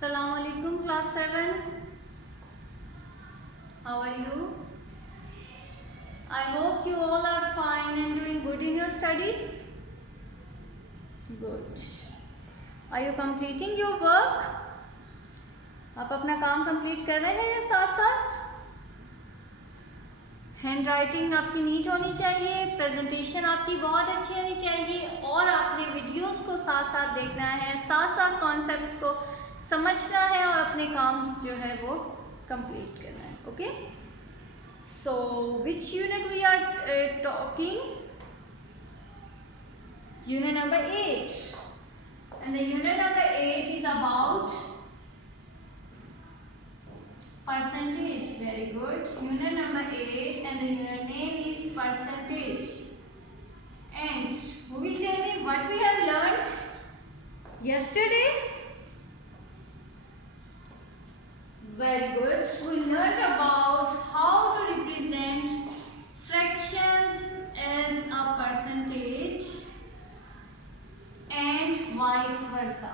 Assalamu alaikum class 7. How are you? I hope you all are fine and doing good in your studies. Good. Are you completing your work? आप अपना काम complete कर रहे हैं साथ साथ? Hand writing आपकी नीट होनी चाहिए, प्रेजेंटेशन आपकी बहुत अच्छी होनी चाहिए और आपने वीडियोस को साथ साथ देखना है, साथ साथ कॉन्सेप्ट्स को समझना है और अपने काम जो है वो कंप्लीट करना है. Okay, so which unit we are talking? Unit number 8, and the unit number 8 is about percentage. Very good. Unit number 8 and the unit name is percentage. And who will tell me what we have learnt yesterday? Very good. We learnt about how to represent fractions as a percentage and vice versa.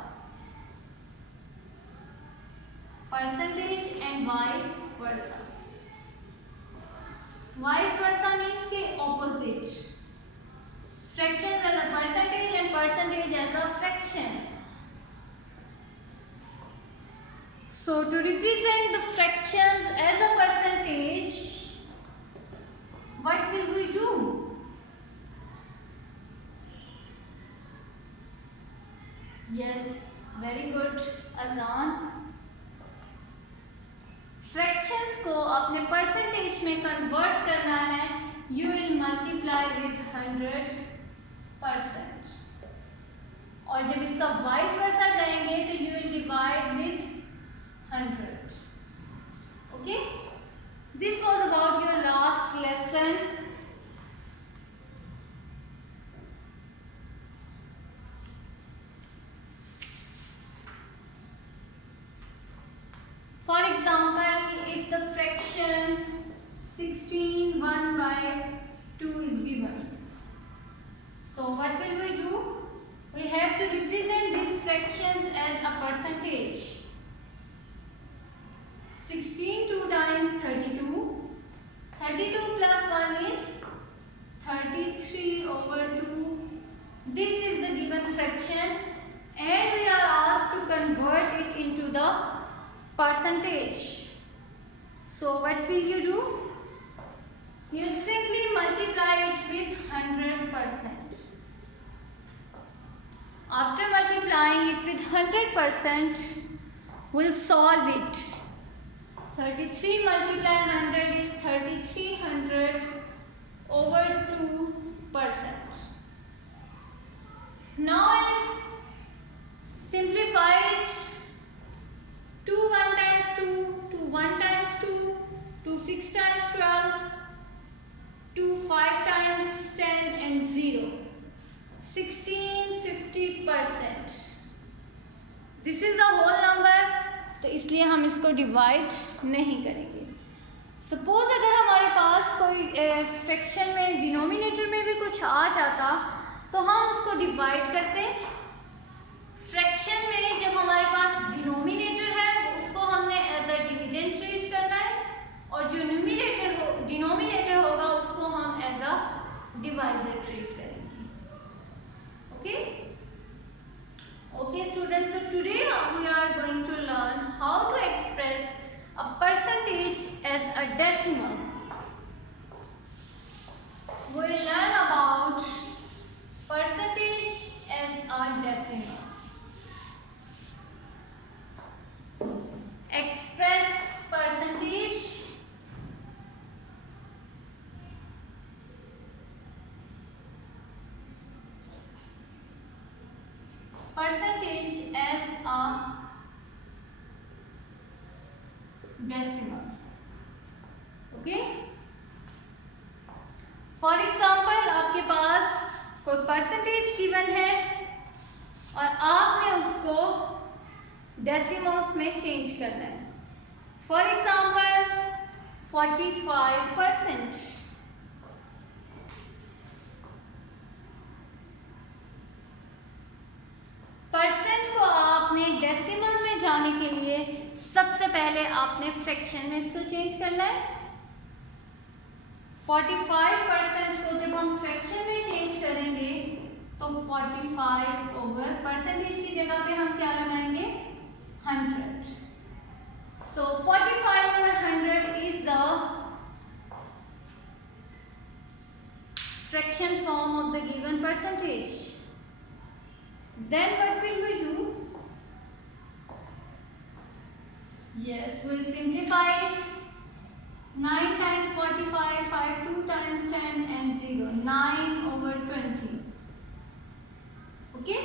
Percentage and vice versa. Vice versa means के opposite. Fractions as a percentage and percentage as a fraction. So to represent the fractions as a percentage, what will we do? Yes, very good, Azan. Fractions को अपने percentage में convert करना है. You will multiply with 100%. और जब इसका vice versa जाएंगे तो you will divide with 100. Okay, this was about your last lesson. For example, if the fraction 16 1 by 2 is given, so what will we do? We have to represent these fractions as a percentage. 16 2 times 32. 32 plus 1 is 33 over 2. This is the given fraction and we are asked to convert it into the percentage. So what will you do? You will simply multiply it with 100%. After multiplying it with 100%, we'll solve it. 33 multiply 100 is 3300 over 2%. Now I'll simplify it. 2 1 times 2, 2 1 times 2, 2 6 times 12, 2 5 times 10 and 0. 16 50%. This is the whole number, तो इसलिए हम इसको divide नहीं करेंगे. Suppose अगर हमारे पास कोई fraction में डिनोमिनेटर में भी कुछ आ जाता तो हम उसको डिवाइड करते. फ्रैक्शन में जब हमारे पास डिनोमिनेटर है उसको हमने एज अ डिविडेंड ट्रीट करना है और जो डिनोमिनेटर होगा उसको हम एज अ डिवाइजर ट्रीट करेंगे. Okay okay students, so today we are going to learn how to express a percentage as a decimal. We will learn about percentage as a decimal. Express percentage as a decimal. Okay, for example आपके पास कोई percentage given है और आपने उसको decimals में change करना है. For example 45%. Percent को आपने डेसिमल में जाना लाने के लिए सबसे पहले आपने फ्रैक्शन में इसको चेंज करना है। 45% को जब हम फ्रैक्शन में चेंज करेंगे तो 45 ओवर परसेंटेज की जगह पे हम क्या लगाएंगे, 100। सो 45 over 100 is the fraction form of the given percentage. Then what will we do? Yes, we'll simplify it. 9 times 45, 5, 2 times 10 and 0. 9 over 20. Okay?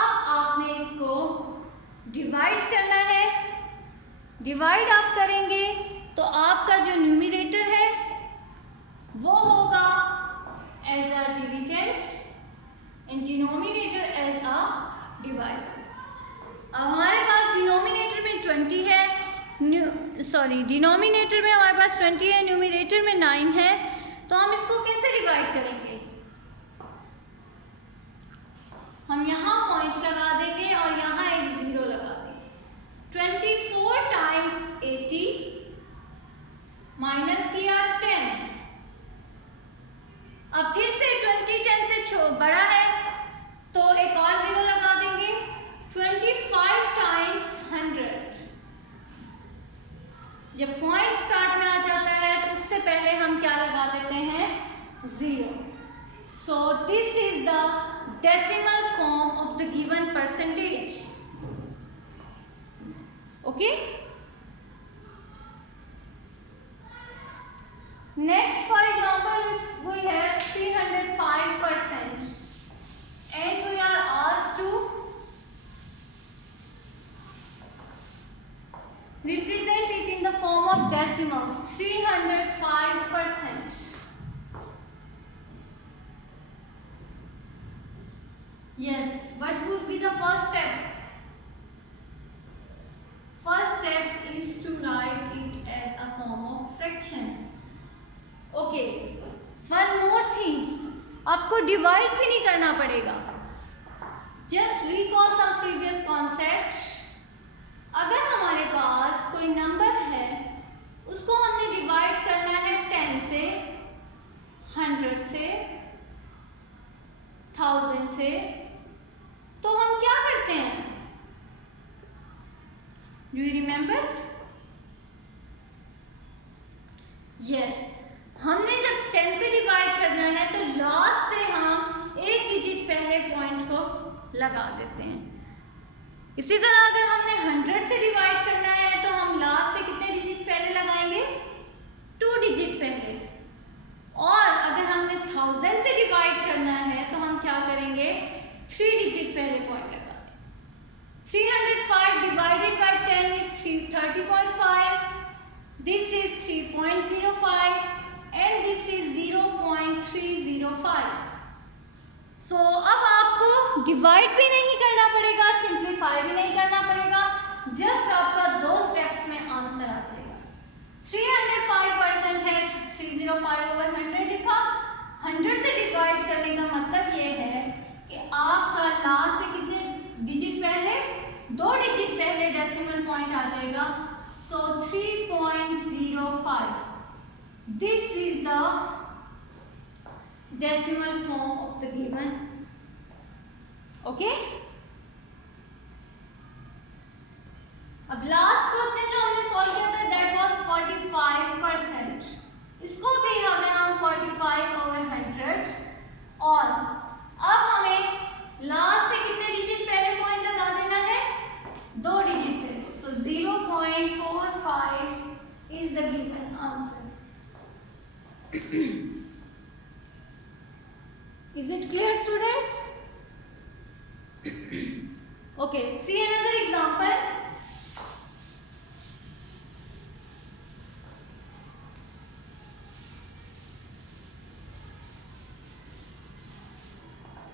अब आपने इसको डिवाइड करना है। डिवाइड आप करेंगे तो आपका जो न्यूमरेटर है वो होगा as a dividend and denominator as a divisor. अब हमारे पास डिनोमिनेटर में 20 है, डिनोमिनेटर में हमारे पास 20 है, न्यूमरेटर में 9 है, तो हम इसको कैसे डिवाइड करेंगे? हम यहाँ पॉइंट लगा देंगे और यहाँ एक 0 लगा देंगे। 24 टाइम्स 80 माइनस किया 10। अब फिर से 20 10 से बड़ा है तो एक और 0 लगा देंगे। 25 टाइम्स 100। जब पॉइंट स्टार्ट में आ जाता है तो उससे पहले हम क्या लगा देते हैं, 0। So this is the decimal form of the given percentage. Okay? Next, for example, we have 305% and we are asked to represent it in the form of decimals. 305%. Yes, what would be the first step? First step is to write it as a form of fraction. Okay, one more thing, आपको divide भी नहीं करना पड़ेगा। Just recall some previous concepts. अगर हमारे पास कोई number है उसको हमने डिवाइड करना है 10 से, 100 से, 1000 से, तो हम क्या करते हैं? Do you remember? Yes, हमने जब 10 से डिवाइड करना है तो लास्ट से हम एक डिजिट पहले पॉइंट को लगा देते हैं। इसी तरह अगर हमने 100 से डिवाइड करना है तो हम लास्ट से कितने डिजिट पहले लगाएंगे? 2 डिजिट पहले। और अगर हमने 1000 से डिवाइड करना है तो हम क्या करेंगे? 3 डिजिट पहले पॉइंट लगा दें। 305 divided by 10 is 30.5. This is 3.05 and this is 0.305. So अब आपको डिवाइड भी नहीं करना पड़ेगा, सिंप्लीफाई भी नहीं करना पड़ेगा, जस्ट आपका 2 स्टेप्स में आंसर आ जाएगा। 305% है, 305 over 100 लिखा। 100 से डिवाइड करने का मतलब ये है कि आपका लास्ट से कितने डिजिट पहले? 2 डिजिट पहले डेसिमल पॉइंट आ जाएगा। सो 3.05। This is the decimal form of the given. Okay, अब लास्ट क्वेश्चन जो हमने सॉल्व किया था दैट वाज 45%। इसको भी अगर हम 45 over 100 और अब हमें लास्ट से कितने डिजिट पहले पॉइंट लगा देना है? 2 डिजिट पहले। सो 0.45 is the given answer. Is it clear students? Okay, see another example.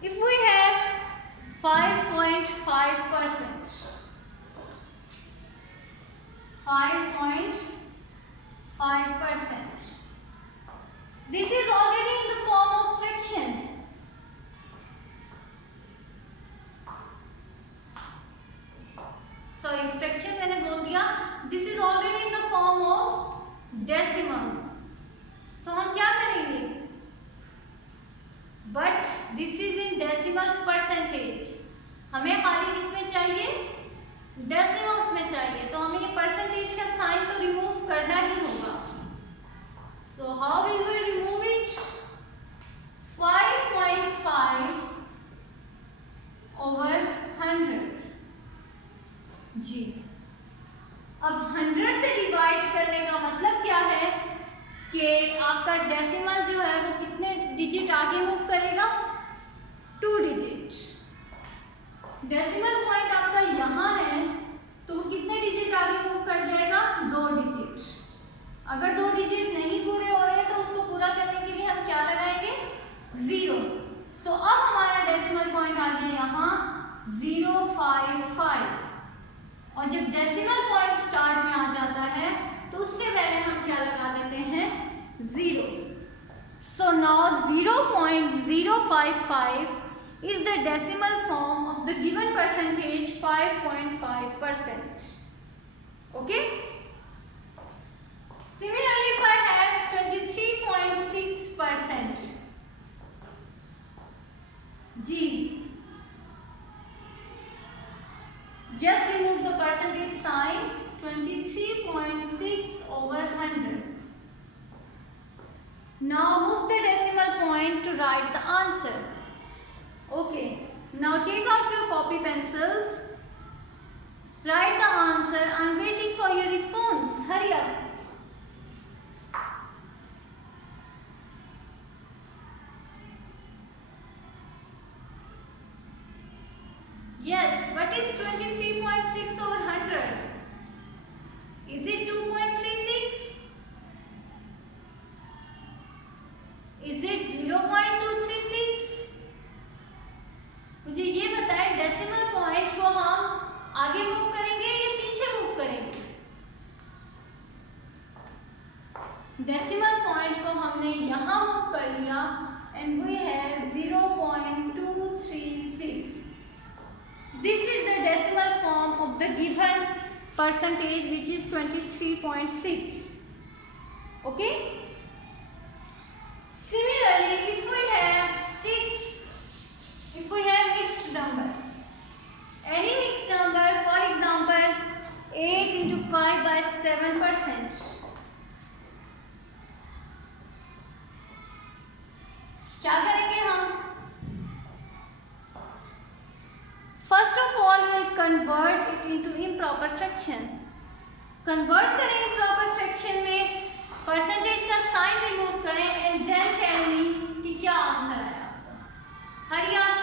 If we have 5.5%, 5.5%, this is already in the form of fraction. Sorry fraction मैंने बोल दिया, this is already in the form of decimal, तो हम क्या करेंगे, but this is in decimal percentage, हमें खाली किसमें चाहिए, डेसिमल्स में चाहिए, तो हमें ये परसेंटेज का साइन तो रिमूव करना ही होगा। So how will we remove it, 5.5 over 100 जी। अब 100 से डिवाइड करने का मतलब क्या है कि आपका डेसिमल जो है वो कितने डिजिट आगे मूव करेगा, 2 डिजिट। डेसिमल पॉइंट आपका यहाँ है तो वो कितने डिजिट आगे मूव कर जाएगा, 2 डिजिट। अगर 2 डिजिट नहीं पूरे हो रहे तो उसको पूरा करने के लिए हम क्या लगाएंगे, 0। सो अब हमारा डेसिमल पॉइंट आ गया यहाँ 055, और जब डेसिमल पॉइंट स्टार्ट में आ जाता है तो उससे पहले हम क्या लगा देते हैं, 0। So now 0.055 is the decimal form of the given percentage 5.5%. Okay? Similarly, if I have 23.6%, G, just remove the percentage sign, 23.6 over 100. Now move the decimal point to write the answer. Okay, now take out your copy pencils, write the answer. I am waiting for your response. Hurry up. Yes, what is 23.6 over 100? Is it 2.36? Is it 0.236? मुझे ये बताएं, decimal point को हम आगे move करेंगे या पीछे move करेंगे? डेसिमल पॉइंट को हमने यहाँ मूव कर लिया and we have 0.236. This is the decimal form of the given percentage, which is 23.6. Okay? Similarly, if we have mixed number, any mixed number, for example 8 into 5 by 7%, क्या करेंगे हम? First of all, we will convert it into improper fraction. Convert करें improper fraction में, percentage का sign remove करें and then tell me कि क्या answer आया आपका। Hurry up.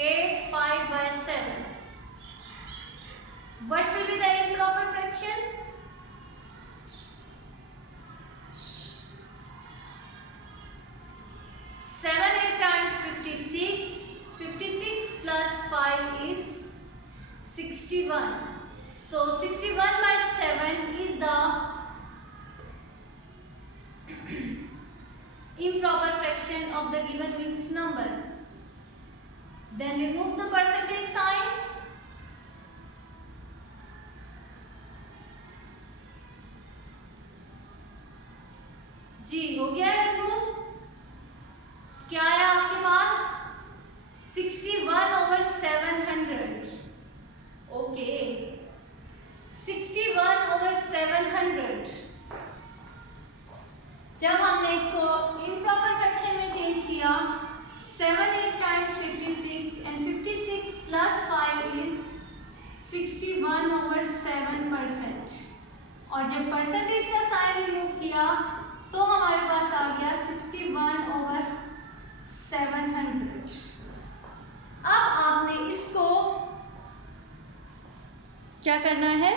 8 5 by 7. What will be the improper fraction? 7 8 times 56. 56 plus 5 is 61. So 61 by 7 is the improper fraction of the given mixed number. Then remove the percentage sign. जी हो गया है remove. क्या आया आपके पास? 61 over 700. Okay, 61 over 700। जब हमने इसको improper fraction में चेंज किया, 7 8 times 56 and 56 plus 5 is 61 over 7%। और जब परसेंटेज का साइन रिमूव किया तो हमारे पास आ गया 61 over 700। अब आपने इसको क्या करना है?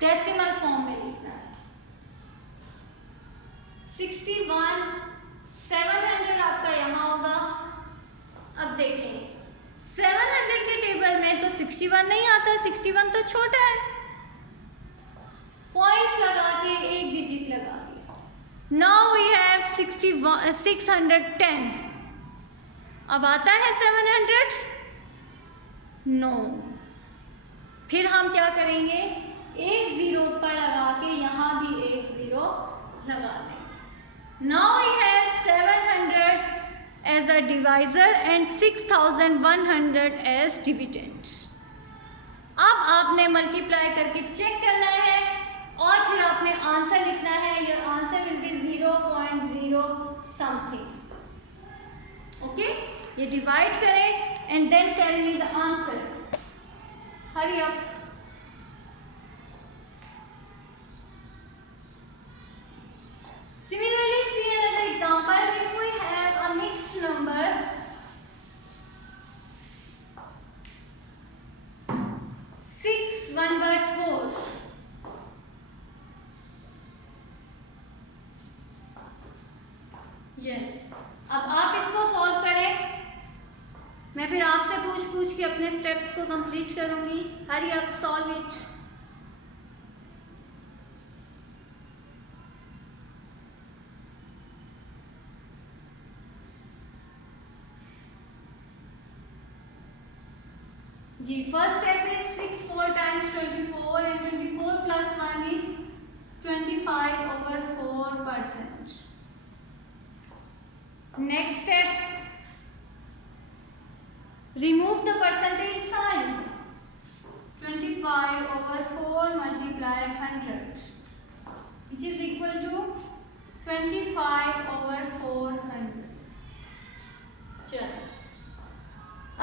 डेसिमल फॉर्म में लिखना है। 61 700 आपका यहाँ होगा। अब देखें 700 के टेबल में तो 61 नहीं आता, 61 तो छोटा है। पॉइंट्स लगा के एक डिजिट लगा के, नाउ वी हैव 610। अब आता है 700? नो। फिर हम क्या करेंगे, एक ज़ीरो ऊपर लगा के यहाँ भी एक ज़ीरो लगा देंगे। Now we have 700 as a divisor and 6100 as dividend. अब आपने मल्टीप्लाई करके चेक करना है और फिर आपने आंसर लिखना है। Your answer will be 0.0 something. Okay, ये डिवाइड करें and then tell me the answer. Hurry up. Similarly, see another example. If we have a mixed number 6 1/4, yes. अब आप इसको सॉल्व करें। मैं फिर आपसे पूछ के अपने स्टेप्स को कंप्लीट करूंगी। Hurry up, solve it. जी, first step is 6 4 times 24 and 24 plus 1 is 25/4%. Next step, remove the percentage sign. 25/4 multiply 100 which is equal to 25/400. चलो,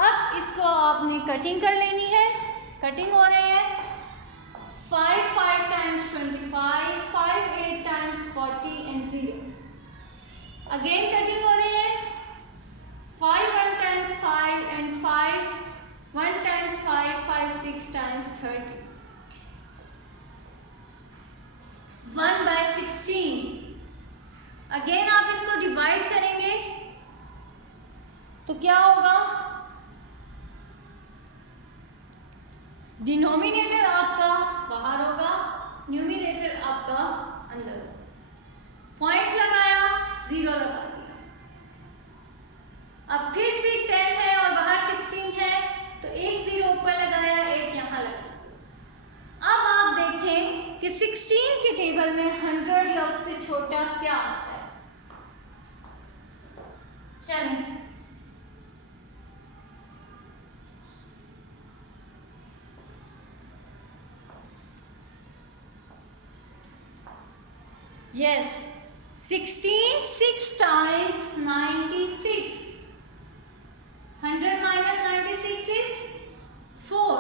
अब इसको आपने कटिंग कर लेनी है। कटिंग हो रही है 5 5 times 25, 5 8 times 40 and 0. Again cutting हो रही है 5 1 times 5 and 5 1 times 5 5 6 times 30. 1/16। Again आप इसको डिवाइड करेंगे तो क्या होगा, डिनोमिनेटर आपका बाहर होगा, न्यूमिनेटर आपका अंदर होगा। पॉइंट लगाया, जीरो लगा दिया। अब फिर भी 10 है और बाहर 16 है तो एक जीरो ऊपर लगाया, एक यहाँ लगा दिया। अब आप देखें कि 16 के टेबल में 100 या उससे छोटा क्या आता है। चलें, yes, 16 6 times 96. 100 minus 96 is 4.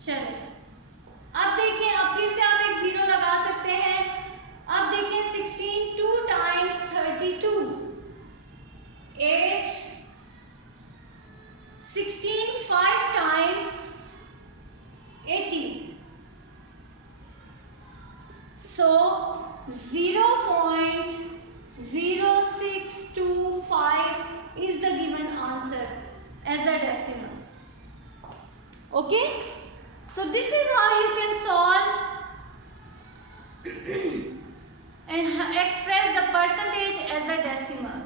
चलिए, अब देखिए, अब फिर से आप एक जीरो लगा सकते हैं। अब देखिए 16 2 times 32 8. 16 5 times 80. So 0.0625 is the given answer as a decimal. Okay, so this is how you can solve and express the percentage as a decimal.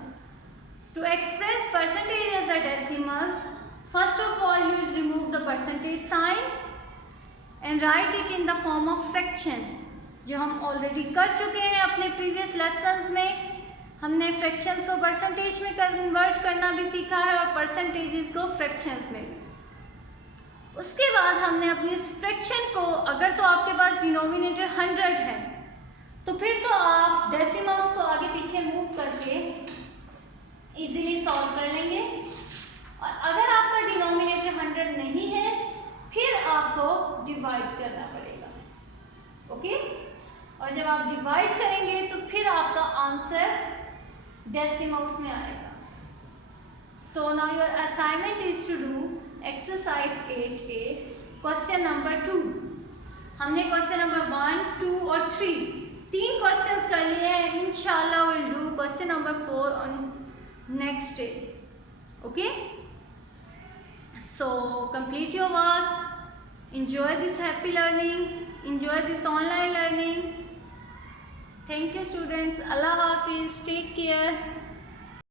To express percentage as a decimal, first of all you will remove the percentage sign and write it in the form of fraction, जो हम already कर चुके हैं अपने previous lessons में। हमने fractions को percentage में कन्वर्ट करना भी सीखा है और परसेंटेजेस को फ्रैक्शंस में भी। उसके बाद हमने अपनी इस फ्रैक्शन को, अगर तो आपके पास डिनोमिनेटर 100 है तो फिर तो आप डेसिमल्स को आगे पीछे मूव करके इजीली सॉल्व कर लेंगे, और अगर आपका डिनोमिनेटर 100 नहीं है फिर आपको डिवाइड करना पड़ेगा। ओके, और जब आप डिवाइड करेंगे तो फिर आपका आंसर डेसिमल्स में आएगा। So now your assignment is to do exercise 8A question number 2। हमने क्वेश्चन नंबर 1 2 और 3 तीन क्वेश्चंस कर लिए हैं। इंशाल्लाह will do question number 4 on next day. Okay, so complete your work, enjoy this happy learning, enjoy this online learning. Thank you students. Allah Hafiz. Take care.